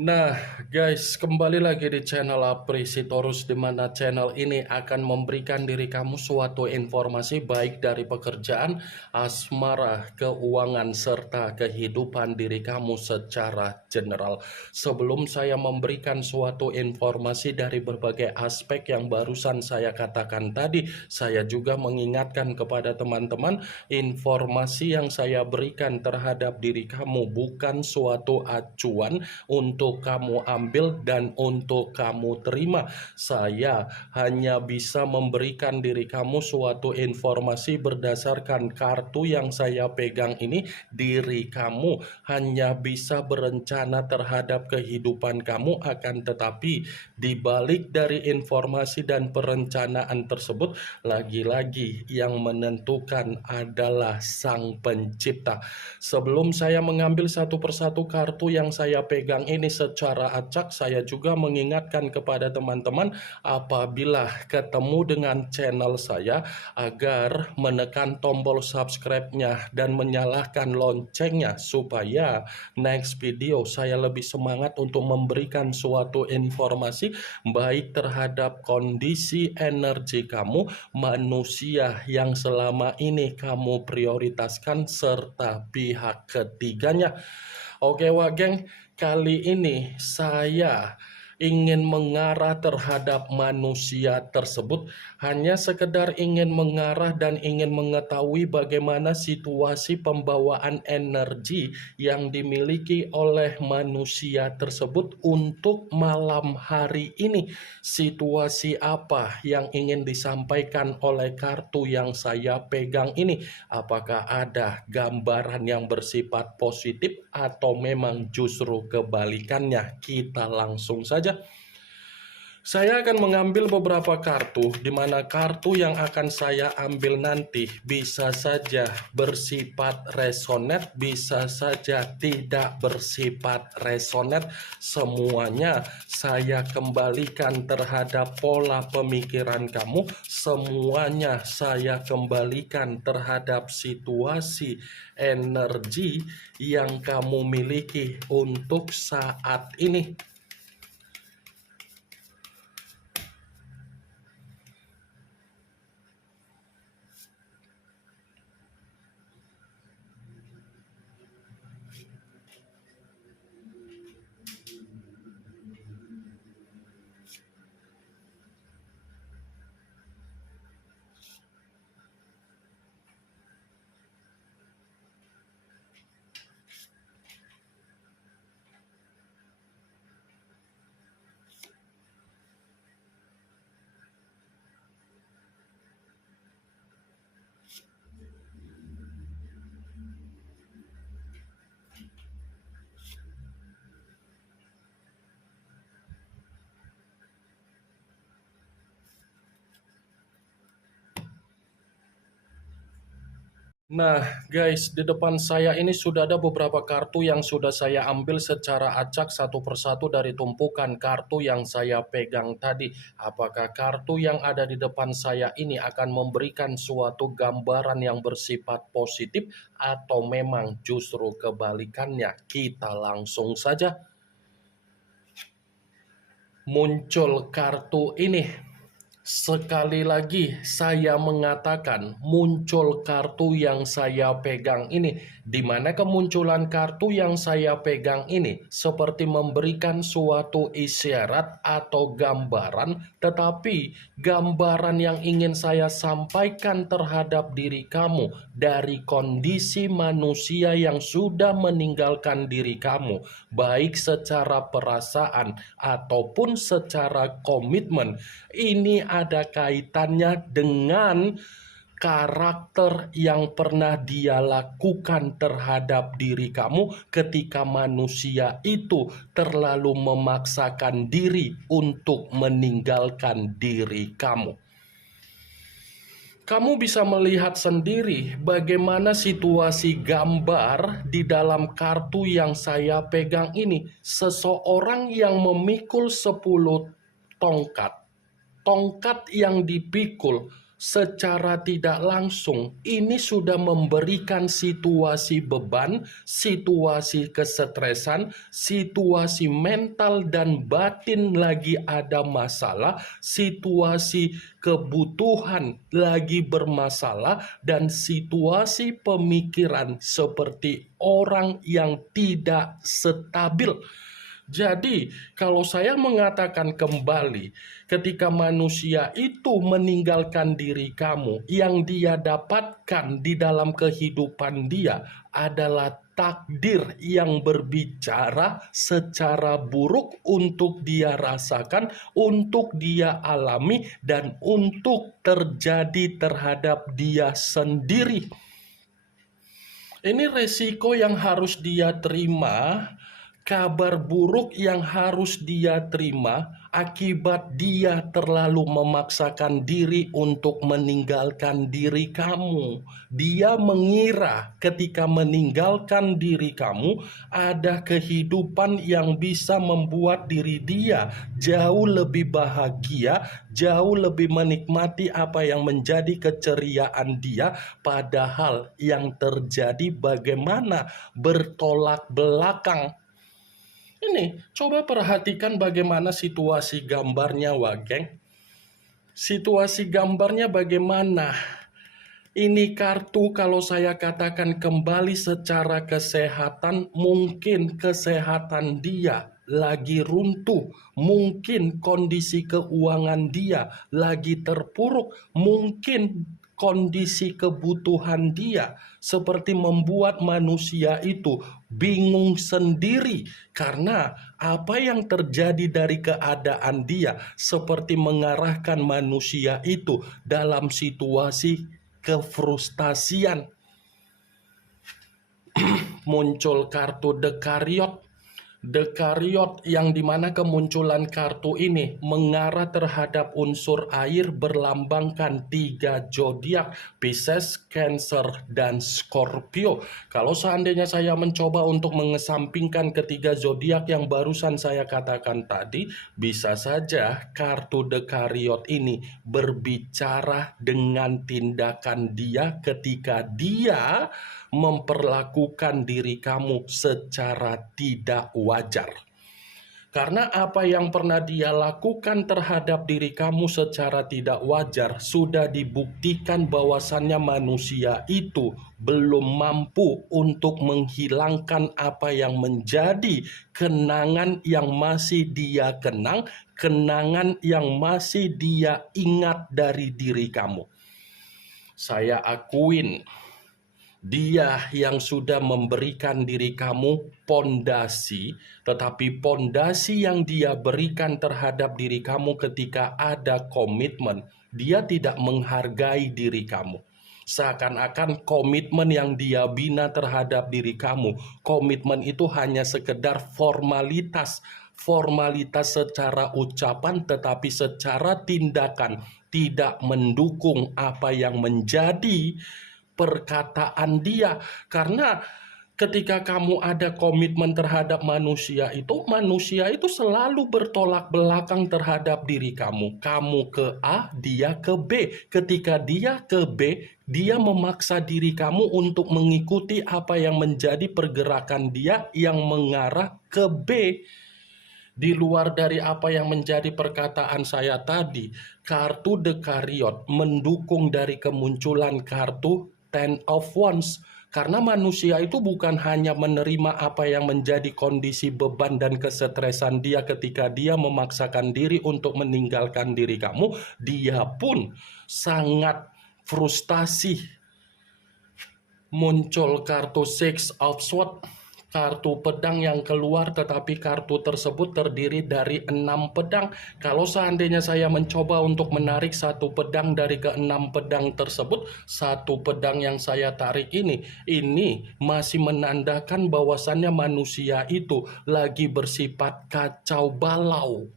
Nah, guys, kembali lagi di channel Apresitorus, di mana channel ini akan memberikan diri kamu suatu informasi baik dari pekerjaan, asmara, keuangan, serta kehidupan diri kamu secara general. Sebelum saya memberikan suatu informasi dari berbagai aspek yang barusan saya katakan tadi, saya juga mengingatkan kepada teman-teman, informasi yang saya berikan terhadap diri kamu bukan suatu acuan untuk kamu ambil dan untuk kamu terima. Saya hanya bisa memberikan diri kamu suatu informasi berdasarkan kartu yang saya pegang ini. Diri kamu hanya bisa berencana terhadap kehidupan kamu, akan tetapi di balik dari informasi dan perencanaan tersebut, lagi-lagi yang menentukan adalah Sang Pencipta. Sebelum saya mengambil satu persatu kartu yang saya pegang ini secara acak, saya juga mengingatkan kepada teman-teman apabila ketemu dengan channel saya agar menekan tombol subscribe-nya dan menyalakan loncengnya supaya next video saya lebih semangat untuk memberikan suatu informasi baik terhadap kondisi energi kamu, manusia yang selama ini kamu prioritaskan, serta pihak ketiganya. Oke wah geng, kali ini saya ingin mengarah terhadap manusia tersebut, hanya sekedar ingin mengarah dan ingin mengetahui bagaimana situasi pembawaan energi yang dimiliki oleh manusia tersebut untuk malam hari ini. Situasi apa yang ingin disampaikan oleh kartu yang saya pegang ini? Apakah ada gambaran yang bersifat positif atau memang justru kebalikannya? Kita langsung saja. Saya akan mengambil beberapa kartu, di mana kartu yang akan saya ambil nanti bisa saja bersifat resonate, bisa saja tidak bersifat resonate. Semuanya saya kembalikan terhadap pola pemikiran kamu, semuanya saya kembalikan terhadap situasi energi yang kamu miliki untuk saat ini. Nah guys, di depan saya ini sudah ada beberapa kartu yang sudah saya ambil secara acak satu persatu dari tumpukan kartu yang saya pegang tadi. Apakah kartu yang ada di depan saya ini akan memberikan suatu gambaran yang bersifat positif atau memang justru kebalikannya? Kita langsung saja. Muncul kartu ini. Sekali lagi saya mengatakan muncul kartu yang saya pegang ini, di mana kemunculan kartu yang saya pegang ini seperti memberikan suatu isyarat atau gambaran, tetapi gambaran yang ingin saya sampaikan terhadap diri kamu dari kondisi manusia yang sudah meninggalkan diri kamu, baik secara perasaan ataupun secara komitmen. Ini ada kaitannya dengan karakter yang pernah dia lakukan terhadap diri kamu ketika manusia itu terlalu memaksakan diri untuk meninggalkan diri kamu. Kamu bisa melihat sendiri bagaimana situasi gambar di dalam kartu yang saya pegang ini. Seseorang yang memikul 10 tongkat. Tongkat yang dipikul secara tidak langsung ini sudah memberikan situasi beban, situasi kesetresan, situasi mental dan batin lagi ada masalah, situasi kebutuhan lagi bermasalah, dan situasi pemikiran seperti orang yang tidak stabil. Jadi, kalau saya mengatakan kembali, ketika manusia itu meninggalkan diri kamu, yang dia dapatkan di dalam kehidupan dia adalah takdir yang berbicara secara buruk untuk dia rasakan, untuk dia alami, dan untuk terjadi terhadap dia sendiri. Ini resiko yang harus dia terima, kabar buruk yang harus dia terima akibat dia terlalu memaksakan diri untuk meninggalkan diri kamu. Dia mengira ketika meninggalkan diri kamu ada kehidupan yang bisa membuat diri dia jauh lebih bahagia, jauh lebih menikmati apa yang menjadi keceriaan dia, padahal yang terjadi bagaimana bertolak belakang. Ini, coba perhatikan bagaimana situasi gambarnya, Wageng. Situasi gambarnya bagaimana? Ini kartu kalau saya katakan kembali secara kesehatan, mungkin kesehatan dia lagi runtuh, mungkin kondisi keuangan dia lagi terpuruk, mungkin kondisi kebutuhan dia seperti membuat manusia itu bingung sendiri karena apa yang terjadi dari keadaan dia seperti mengarahkan manusia itu dalam situasi kefrustasian. Muncul kartu Dekariot. Dekariot yang dimana kemunculan kartu ini mengarah terhadap unsur air berlambangkan 3 zodiak, Pisces, Cancer, dan Scorpio. Kalau seandainya saya mencoba untuk mengesampingkan ketiga zodiak yang barusan saya katakan tadi, bisa saja kartu Dekariot ini berbicara dengan tindakan dia ketika dia memperlakukan diri kamu secara tidak wajar. Karena apa yang pernah dia lakukan terhadap diri kamu secara tidak wajar sudah dibuktikan bahwasannya manusia itu belum mampu untuk menghilangkan apa yang menjadi kenangan yang masih dia kenang, kenangan yang masih dia ingat dari diri kamu. Saya akuin dia yang sudah memberikan diri kamu pondasi, tetapi pondasi yang dia berikan terhadap diri kamu ketika ada komitmen, dia tidak menghargai diri kamu. Seakan-akan komitmen yang dia bina terhadap diri kamu, komitmen itu hanya sekedar formalitas, formalitas secara ucapan tetapi secara tindakan tidak mendukung apa yang menjadi perkataan dia. Karena ketika kamu ada komitmen terhadap manusia itu selalu bertolak belakang terhadap diri kamu. Kamu ke A, dia ke B. Ketika dia ke B, dia memaksa diri kamu untuk mengikuti apa yang menjadi pergerakan dia yang mengarah ke B. Di luar dari apa yang menjadi perkataan saya tadi, kartu Dekariot mendukung dari kemunculan kartu Ten of Wands. Karena manusia itu bukan hanya menerima apa yang menjadi kondisi beban dan kesetresan dia ketika dia memaksakan diri untuk meninggalkan diri kamu, dia pun sangat frustasi. Muncul kartu Six of Swords, kartu pedang yang keluar, tetapi kartu tersebut terdiri dari 6 pedang. Kalau seandainya saya mencoba untuk menarik satu pedang dari ke-6 pedang tersebut, satu pedang yang saya tarik ini masih menandakan bahwasannya manusia itu lagi bersifat kacau balau.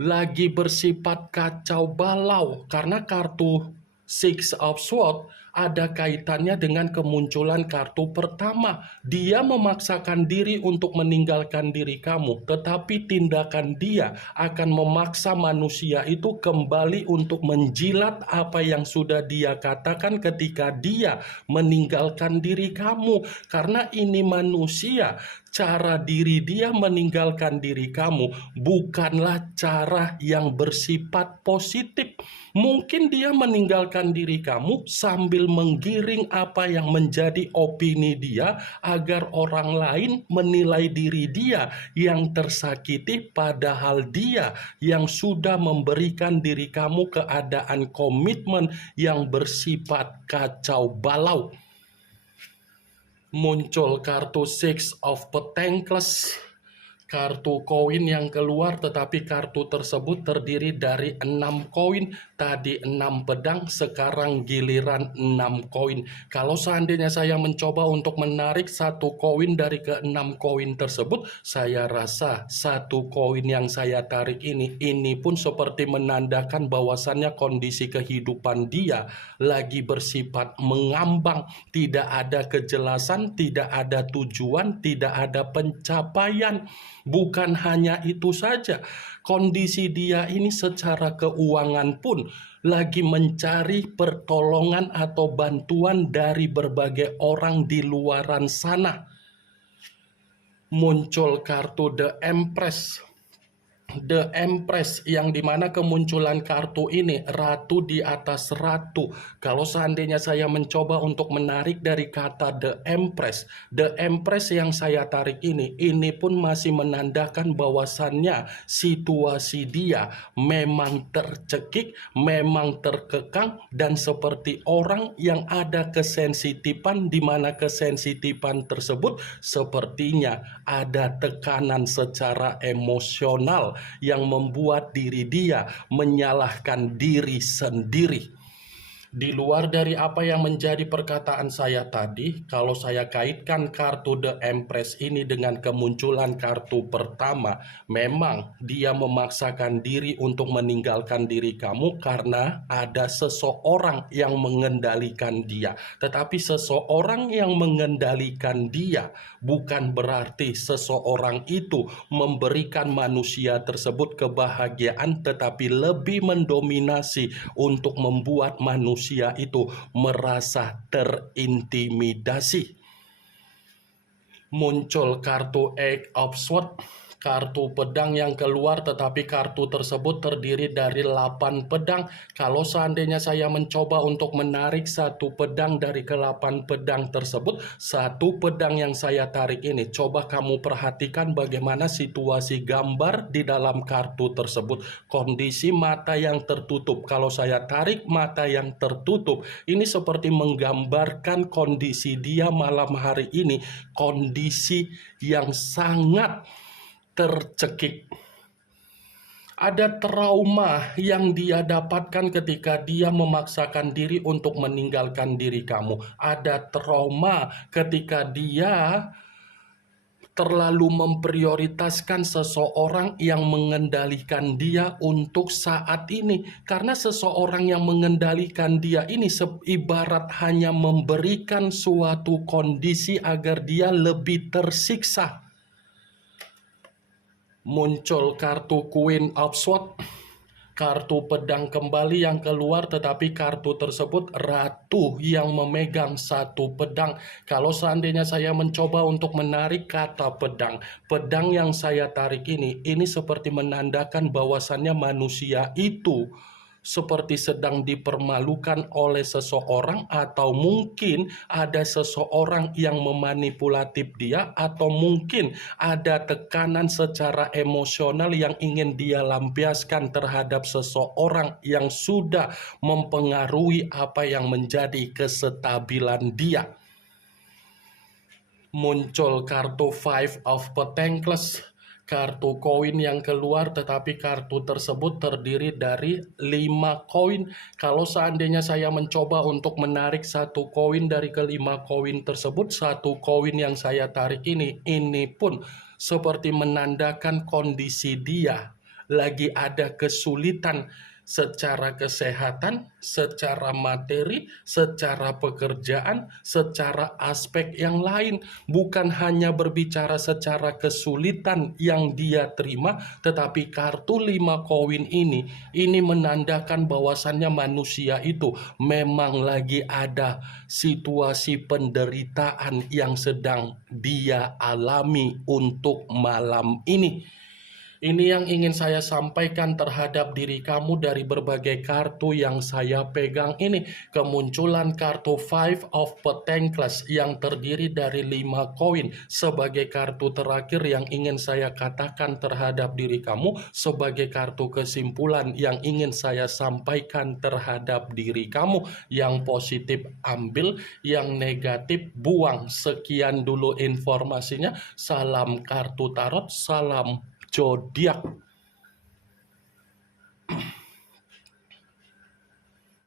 Lagi bersifat kacau balau karena kartu Six of Swords ada kaitannya dengan kemunculan kartu pertama. Dia memaksakan diri untuk meninggalkan diri kamu, tetapi tindakan dia akan memaksa manusia itu kembali untuk menjilat apa yang sudah dia katakan ketika dia meninggalkan diri kamu. Karena ini manusia, cara diri dia meninggalkan diri kamu bukanlah cara yang bersifat positif. Mungkin dia meninggalkan diri kamu sambil menggiring apa yang menjadi opini dia agar orang lain menilai diri dia yang tersakiti, padahal dia yang sudah memberikan diri kamu keadaan komitmen yang bersifat kacau balau. Muncul kartu Six of Pentacles, kartu koin yang keluar, tetapi kartu tersebut terdiri dari 6 koin. Tadi 6 pedang, sekarang giliran 6 koin. Kalau seandainya saya mencoba untuk menarik satu koin dari ke-6 koin tersebut, saya rasa satu koin yang saya tarik ini pun seperti menandakan bahwasannya kondisi kehidupan dia lagi bersifat mengambang, tidak ada kejelasan, tidak ada tujuan, tidak ada pencapaian. Bukan hanya itu saja, kondisi dia ini secara keuangan pun lagi mencari pertolongan atau bantuan dari berbagai orang di luaran sana. Muncul kartu The Empress. The Empress, yang dimana kemunculan kartu ini ratu di atas ratu. Kalau seandainya saya mencoba untuk menarik dari kata The Empress yang saya tarik ini pun masih menandakan bahwasannya situasi dia memang tercekik, memang terkekang, dan seperti orang yang ada kesensitifan, di mana kesensitifan tersebut sepertinya ada tekanan secara emosional yang membuat diri dia menyalahkan diri sendiri. Di luar dari apa yang menjadi perkataan saya tadi, kalau saya kaitkan kartu The Empress ini dengan kemunculan kartu pertama, memang dia memaksakan diri untuk meninggalkan diri kamu karena ada seseorang yang mengendalikan dia. Tetapi seseorang yang mengendalikan dia bukan berarti seseorang itu memberikan manusia tersebut kebahagiaan, tetapi lebih mendominasi untuk membuat manusia itu merasa terintimidasi. Muncul kartu Eight of Swords, kartu pedang yang keluar, tetapi kartu tersebut terdiri dari 8 pedang. Kalau seandainya saya mencoba untuk menarik satu pedang dari ke-8 pedang tersebut, satu pedang yang saya tarik ini, coba kamu perhatikan bagaimana situasi gambar di dalam kartu tersebut. Kondisi mata yang tertutup. Kalau saya tarik mata yang tertutup, ini seperti menggambarkan kondisi dia malam hari ini, kondisi yang sangat tercekik. Ada trauma yang dia dapatkan ketika dia memaksakan diri untuk meninggalkan diri kamu. Ada trauma ketika dia terlalu memprioritaskan seseorang yang mengendalikan dia untuk saat ini. Karena seseorang yang mengendalikan dia ini ibarat hanya memberikan suatu kondisi agar dia lebih tersiksa. Muncul kartu Queen of Swords, kartu pedang kembali yang keluar, tetapi kartu tersebut ratu yang memegang satu pedang. Kalau seandainya saya mencoba untuk menarik kata pedang yang saya tarik ini seperti menandakan bahwasannya manusia itu seperti sedang dipermalukan oleh seseorang, atau mungkin ada seseorang yang memanipulatif dia, atau mungkin ada tekanan secara emosional yang ingin dia lampiaskan terhadap seseorang yang sudah mempengaruhi apa yang menjadi kestabilan dia. Muncul kartu Five of Pentacles, kartu koin yang keluar, tetapi kartu tersebut terdiri dari 5 koin. Kalau seandainya saya mencoba untuk menarik satu koin dari ke-5 koin tersebut, satu koin yang saya tarik ini pun seperti menandakan kondisi dia lagi ada kesulitan secara kesehatan, secara materi, secara pekerjaan, secara aspek yang lain. Bukan hanya berbicara secara kesulitan yang dia terima, tetapi kartu 5 koin ini menandakan bahwasannya manusia itu memang lagi ada situasi penderitaan yang sedang dia alami untuk malam ini. Ini yang ingin saya sampaikan terhadap diri kamu dari berbagai kartu yang saya pegang ini. Kemunculan kartu Five of Pentacles yang terdiri dari 5 koin sebagai kartu terakhir yang ingin saya katakan terhadap diri kamu, sebagai kartu kesimpulan yang ingin saya sampaikan terhadap diri kamu. Yang positif ambil, yang negatif buang. Sekian dulu informasinya. Salam kartu tarot, salam zodiak.